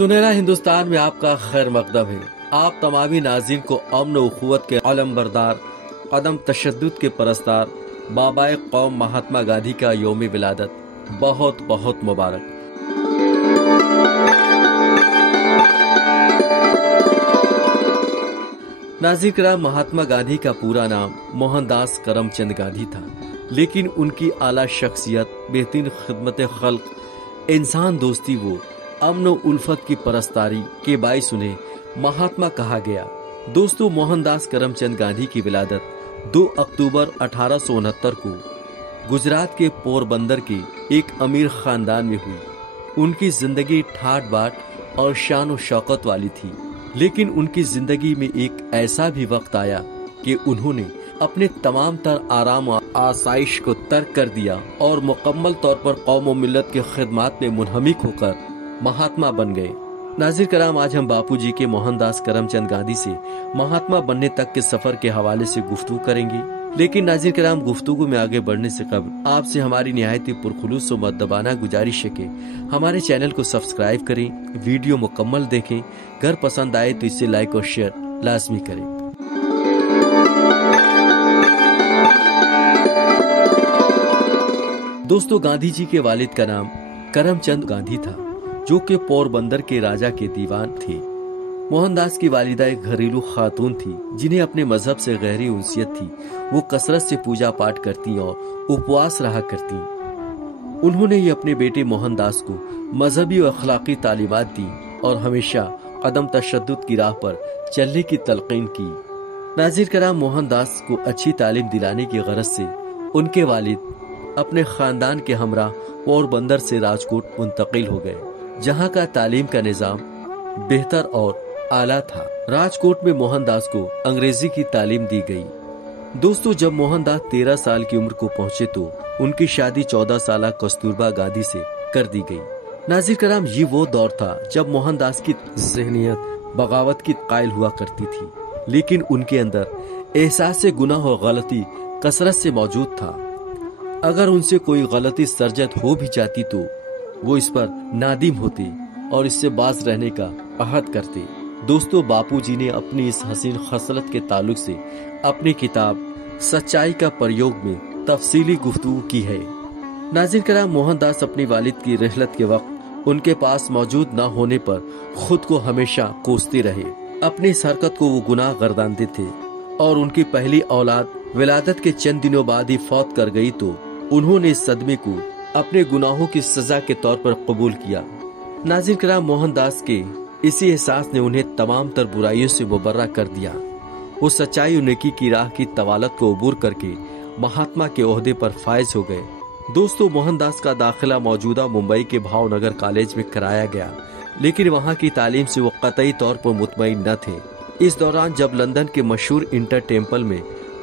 सुनहरा हिंदुस्तान में आपका खैर मकदम है। आप तमामी नाज़रीन को अमन व उख़ुवत के अलमबरदार, अदम तशद्दुद के परस्तार बाबाए कौम महात्मा गांधी का यौम विलादत बहुत बहुत मुबारक। नाज़रीन किराम, महात्मा गांधी का पूरा नाम मोहनदास करमचंद गांधी था, लेकिन उनकी आला शख्सियत, बेहतरीन खिदमत खल्क, इंसान दोस्ती व अमन व उल्फत की परस्तारी के बाइस उन्हें महात्मा कहा गया। दोस्तों, मोहनदास करमचंद गांधी की विलादत 2 अक्टूबर 1869 को गुजरात के पोरबंदर के एक अमीर खानदान में हुई। उनकी जिंदगी ठाट बाट और शान व शौकत वाली थी, लेकिन उनकी जिंदगी में एक ऐसा भी वक्त आया कि उन्होंने अपने तमाम तर आराम और आसाइश को तर्क कर दिया और मुकम्मल तौर पर कौम व मिल्लत की खिदमत में मुनहमिक होकर महात्मा बन गए। नाज़रीन कराम, आज हम बापूजी के मोहनदास करमचंद गांधी से महात्मा बनने तक के सफर के हवाले से गुफ्तगू करेंगे। लेकिन नाज़रीन कराम, गुफ्तगू में आगे बढ़ने से कबल आपसे हमारी निहायती पुरखुलूस व मुअद्दबाना गुजारिश है कि हमारे चैनल को सब्सक्राइब करें, वीडियो मुकम्मल देखें, अगर पसंद आए तो इसे लाइक और शेयर लाजमी करें। दोस्तों, गांधी जी के वालिद का नाम करमचंद गांधी था, जो कि पोरबंदर के राजा के दीवान थे। मोहनदास की वालिदा एक घरेलू खातून थी, जिन्हें अपने मजहब से गहरी उनसियत थी। वो कसरत से पूजा पाठ करती और उपवास रहा करती। उन्होंने ही अपने बेटे मोहनदास को मजहबी और अखलाकी तालीमात दी और हमेशा कदम तशद्दुद की राह पर चलने की तलकीन की। नाज़रीन कराम, मोहनदास को अच्छी तालीम दिलाने की गरज से उनके वालिद अपने खानदान के हमरा पोरबंदर से राजकोट मुंतकिल हो गए, जहाँ का तालीम का निजाम बेहतर और आला था। राजकोट में मोहनदास को अंग्रेजी की तालीम दी गई। दोस्तों, जब मोहनदास 13 साल की उम्र को पहुँचे तो उनकी शादी 14 साल कस्तूरबा गांधी से कर दी गई। नाज़रीन कराम, ये वो दौर था जब मोहनदास की ज़हनियत बगावत की कायल हुआ करती थी, लेकिन उनके अंदर एहसास गुनाह और गलती कसरत से मौजूद था। अगर उनसे कोई गलती सरजद हो भी जाती तो वो इस पर नादिम होते और इससे बाज रहने का अहद करते। दोस्तों, बापूजी ने अपनी इस हसीन खसलत के ताल्लुक से अपनी किताब सच्चाई का प्रयोग में तफसीली गुफ्तगू की है। नाज़रीन कराम, मोहनदास अपनी वालिद की रिहलत के वक्त उनके पास मौजूद न होने पर खुद को हमेशा कोसते रहे। अपनी इस हरकत को वो गुनाह गर्दानते थे और उनकी पहली औलाद विलादत के चंद दिनों बाद ही फौत कर गई तो उन्होंने इस सदमे को अपने गुनाहों की सजा के तौर पर कबूल किया। नाज़रीन कराम, मोहनदास के इसी एहसास ने उन्हें तमाम तर बुराइयों से मुबर्रा कर दिया। वो सच्चाई और नेकी की राह की तवालत को अबूर करके महात्मा के ओहदे पर फायज हो गए। दोस्तों, मोहनदास का दाखिला मौजूदा मुंबई के भावनगर कॉलेज में कराया गया, लेकिन वहाँ की तालीम से वो कतई तौर पर मुतमईन न थे। इस दौरान जब लंदन के मशहूर इंटर टेम्पल में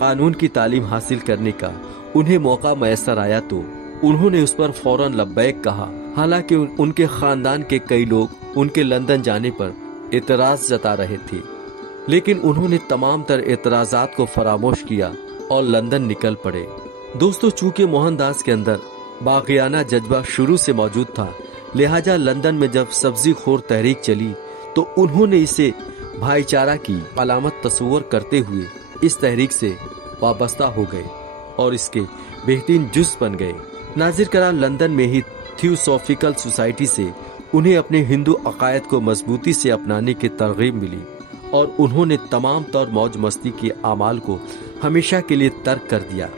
कानून की तालीम हासिल करने का उन्हें मौका मैसर आया तो उन्होंने उस पर फौरन लब्बैक कहा। हालांकि उनके खानदान के कई लोग उनके लंदन जाने पर एतराज जता रहे थे, लेकिन उन्होंने तमाम तर एतराजात को फरामोश किया और लंदन निकल पड़े। दोस्तों, चूंकि मोहनदास के अंदर बागियाना जज्बा शुरू से मौजूद था, लिहाजा लंदन में जब सब्जी खोर तहरीक चली तो उन्होंने इसे भाईचारा की अलामत तस्वुर करते हुए इस तहरीक से वाबस्ता हो गए और इसके बेहतरीन जुज़ बन गए। नाज़रीन कराम, लंदन में ही थियोसॉफिकल सोसाइटी से उन्हें अपने हिंदू अकायद को मजबूती से अपनाने की तरगीब मिली और उन्होंने तमाम तौर मौज मस्ती के आमाल को हमेशा के लिए तर्क कर दिया।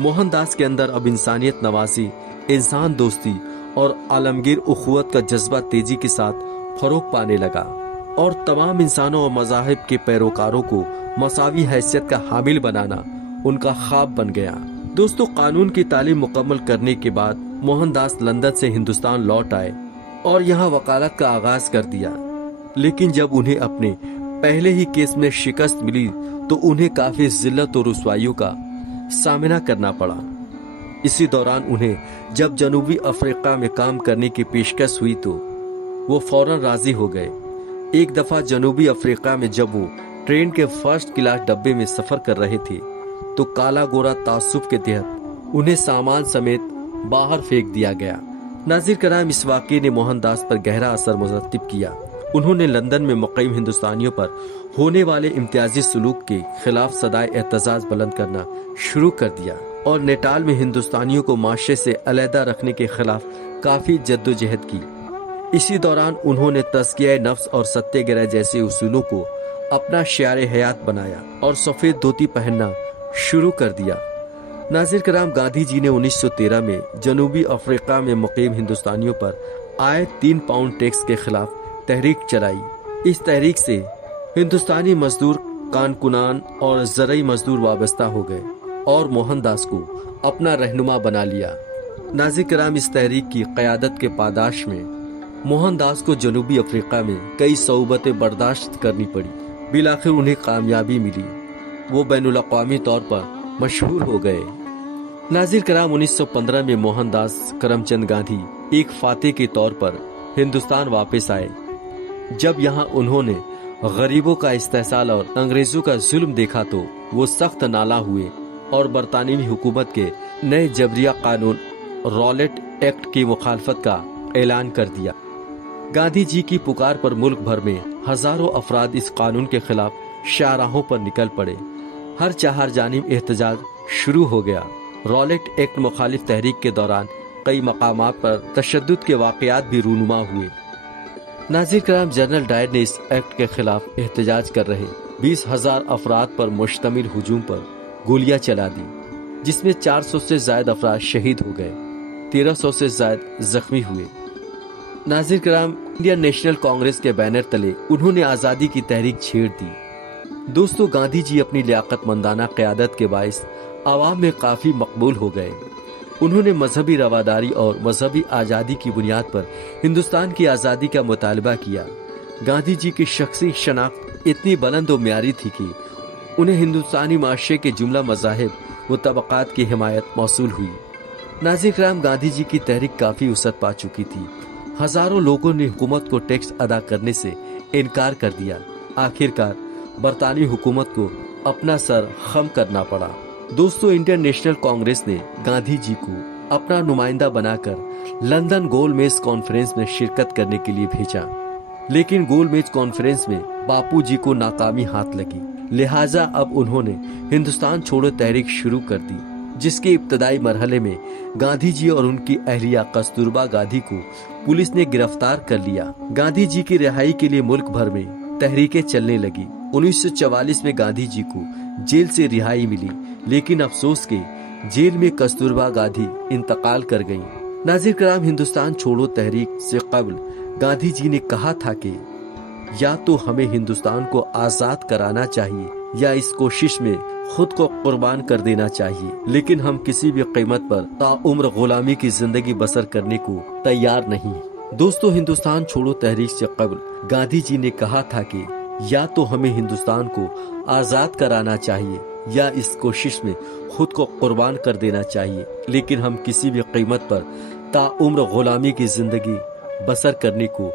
मोहनदास के अंदर अब इंसानियत नवाजी, इंसान दोस्ती और आलमगीर उखुवत का जज्बा तेजी के साथ फरोग पाने लगा और तमाम इंसानों और मज़ाहिब के पैरोकारों को मसावी हैसियत का हामिल बनाना उनका ख्वाब बन गया। दोस्तों, कानून की तालीम मुकम्मल करने के बाद मोहनदास लंदन से हिंदुस्तान लौट आए और यहाँ वकालत का आगाज कर दिया। लेकिन जब उन्हें अपने पहले ही केस में शिकस्त मिली तो उन्हें काफी जिल्लत और रुसवाइयों का सामना करना पड़ा। इसी दौरान उन्हें जब जनूबी अफ्रीका में काम करने की पेशकश हुई तो वो फौरन राजी हो गए। एक दफा जनूबी अफ्रीका में जब वो ट्रेन के फर्स्ट क्लास डब्बे में सफर कर रहे थे तो काला गोरा तासुब के तहत उन्हें सामान समेत बाहर फेंक दिया गया। नाजिर कराम इस वाक़ये ने मोहनदास पर गहरा असर मुरतब किया। उन्होंने लंदन में मुक़ीम हिंदुस्तानियों पर होने वाले इम्तियाजी सलूक के खिलाफ सदाए एहतजाज बुलंद करना शुरू कर दिया और नेटाल में हिंदुस्तानियों को माशरे से अलहदा रखने के खिलाफ काफी जद्दोजहद की। इसी दौरान उन्होंने तज़किया नफ्स और सत्याग्रह जैसे उसूलों को अपना शियारे हयात बनाया और सफेद धोती पहनना शुरू कर दिया। नाजिर कराम गांधी जी ने 1913 में जनूबी अफ्रीका में मुकीम हिंदुस्तानियों पर आए 3 पाउंड टैक्स के खिलाफ तहरीक चलाई। इस तहरीक से हिंदुस्तानी मजदूर, कारकुनान और ज़रई मजदूर वाबस्ता हो गए और मोहनदास को अपना रहनुमा बना लिया। नाजिर कराम इस तहरीक की क़यादत के पादाश में मोहनदास को जनूबी अफ्रीका में कई सऊबतें बर्दाश्त करनी पड़ी। बिलाखिर उन्हें कामयाबी मिली, वो बैनुल अक़वामी तौर पर मशहूर हो गए। नाजिर कराम 1915 में मोहनदास करमचंद गांधी एक फातेह के तौर पर हिंदुस्तान वापस आए। जब यहाँ उन्होंने गरीबों का इस्तेहसाल और अंग्रेजों का जुल्म देखा तो वो सख्त नाला हुए और बरतानवी हुकूमत के नए जबरिया कानून रॉलेट एक्ट की मुखालफत का ऐलान कर दिया। गांधी जी की पुकार पर मुल्क भर में हजारों अफराद इस कानून के खिलाफ शाहराहों पर निकल पड़े। हर चार जानिब एहतजाज शुरू हो गया। रॉलेट एक्ट मुखालिफ तहरीक के दौरान कई मकामात पर तशद्दुद के वाक़यात भी रूनुमा हुए। नाजिर कराम जनरल डायर ने इस एक्ट के खिलाफ एहतजाज कर रहे 20,000 अफराद पर मुश्तमिल हुजूम पर गोलियां चला दी, जिसमें 400 से ज्यादा अफराद शहीद हो गए, 1300 से ज्यादा जख्मी हुए। नाजिर कराम इंडियन नेशनल कांग्रेस के बैनर तले उन्होंने आजादी की तहरीक छेड़ दी। दोस्तों, गांधी जी अपनी लियाकतमंदाना क़यादत के बाइस आवाम में काफी मकबूल हो गए। उन्होंने मजहबी रवादारी और मजहबी आज़ादी की बुनियाद पर हिंदुस्तान की आज़ादी का मुतालबा किया। गांधी जी की शख्सी शनाख्त इतनी बुलंद और म्यारी थी कि उन्हें हिंदुस्तानी माशरे के जुमला मज़ाहिब व तबक़ात की हिमायत मौसूल हुई। नाजिर कराम गांधी जी की तहरीक काफी वसअत पा चुकी थी। हजारों लोगों ने हुकूमत को टैक्स अदा करने से इनकार कर दिया। आखिरकार बरतानी हुकूमत को अपना सर खम करना पड़ा। दोस्तों, इंडियन नेशनल कांग्रेस ने गांधी जी को अपना नुमाइंदा बनाकर लंदन गोलमेज कॉन्फ्रेंस में शिरकत करने के लिए भेजा, लेकिन गोलमेज कॉन्फ्रेंस में बापू जी को नाकामी हाथ लगी। लिहाजा अब उन्होंने हिंदुस्तान छोड़ो तहरीक शुरू कर दी, जिसके इब्तदाई मरहले में गांधी जी और उनकी अहलिया कस्तूरबा गांधी को पुलिस ने गिरफ्तार कर लिया। गांधी जी की रिहाई के लिए मुल्क भर में तहरीकें चलने लगी। 1944 में गांधी जी को जेल से रिहाई मिली, लेकिन अफसोस के जेल में कस्तूरबा गांधी इंतकाल कर गयी। नाजिर कराम हिंदुस्तान छोड़ो तहरीक से कबल गांधी जी ने कहा था कि या तो हमें हिंदुस्तान को आजाद कराना चाहिए या इस कोशिश में खुद को कुर्बान कर देना चाहिए, लेकिन हम किसी भी कीमत पर ताउम्र गुलामी की जिंदगी बसर करने को तैयार नहीं। दोस्तों, हिंदुस्तान छोड़ो तहरीक से कबल गांधी जी ने कहा था कि या तो हमें हिंदुस्तान को आजाद कराना चाहिए या इस कोशिश में खुद को कुर्बान कर देना चाहिए, लेकिन हम किसी भी कीमत पर ताउम्र गुलामी की जिंदगी बसर करने को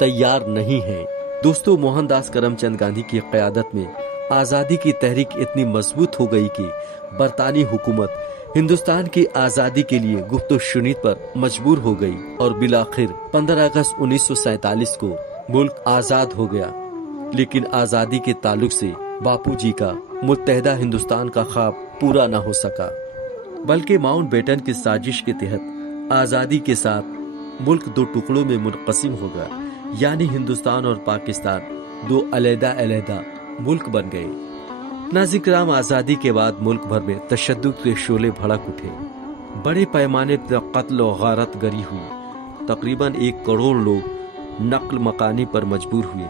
तैयार नहीं हैं। दोस्तों, मोहनदास करमचंद गांधी की क़यादत में आज़ादी की तहरीक इतनी मजबूत हो गई कि बरतानी हुकूमत हिंदुस्तान की आज़ादी के लिए गुफ्तो शुनीद पर मजबूर हो गई और बिलाखिर 15 अगस्त 1947 को मुल्क आज़ाद हो गया। लेकिन आज़ादी के ताल्लुक से बापू जी का मुत्तहदा हिंदुस्तान का ख्वाब पूरा न हो सका, बल्कि माउंटबेटन की साजिश के तहत आज़ादी के साथ मुल्क 2 टुकड़ों में मुनक़सिम हो गया, यानी हिंदुस्तान और पाकिस्तान 2 अलहदा-अलहदा मुल्क बन गए। नाजिर कराम आज़ादी के बाद मुल्क भर में तशद्दुद के शोले भड़क उठे। बड़े पैमाने पर कत्ल और गारत गरी हुई। तकरीबन 1 करोड़ लोग नक्ल मकानी पर मजबूर हुए।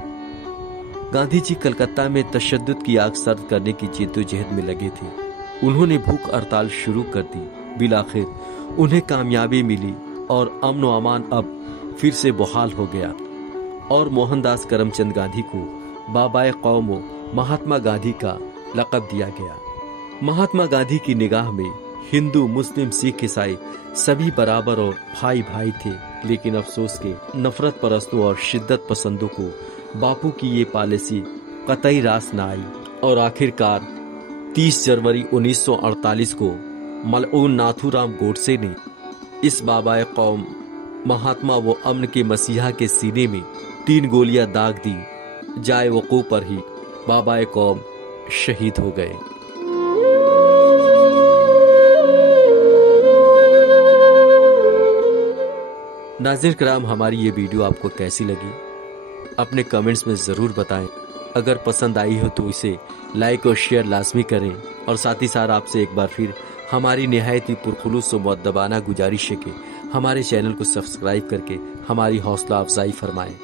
गांधी जी कलकत्ता में तशद्दुद की आग सर्द करने की जद्दोजहद में लगे थे। उन्होंने भूख हड़ताल शुरू कर दी। बिलाखिर उन्हें कामयाबी मिली और अमन व अमान अब फिर से बहाल हो गया और मोहनदास करमचंद गांधी को बाबाए कौम व महात्मा गांधी का लक़ब दिया गया। महात्मा गांधी की निगाह में हिंदू, मुस्लिम, सिख, ईसाई सभी बराबर और भाई भाई थे, लेकिन अफसोस के नफरत परस्तों और शिद्दत पसंदों को बापू की ये पॉलिसी कतई रास न आई और आखिरकार 30 जनवरी 1948 को मलऊन नाथूराम गोडसे ने इस बाबाए कौम महात्मा वो अमन के मसीहा के सीने में 3 गोलियां दाग दी। जाए वकूफ पर ही बाबाए कौम शहीद हो गए। नाज़रीन कराम, हमारी ये वीडियो आपको कैसी लगी अपने कमेंट्स में ज़रूर बताएं। अगर पसंद आई हो तो इसे लाइक और शेयर लाजमी करें, और साथ ही साथ आपसे एक बार फिर हमारी निहायत ही पुरखुलूस व मुअद्दबाना गुजारिश है कि हमारे चैनल को सब्सक्राइब करके हमारी हौसला अफजाई फरमाएं।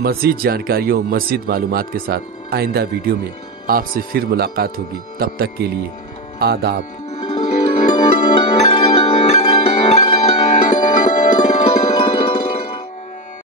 मज़ीद जानकारियों, मज़ीद मालूमात के साथ आइंदा वीडियो में आपसे फिर मुलाकात होगी। तब तक के लिए आदाब।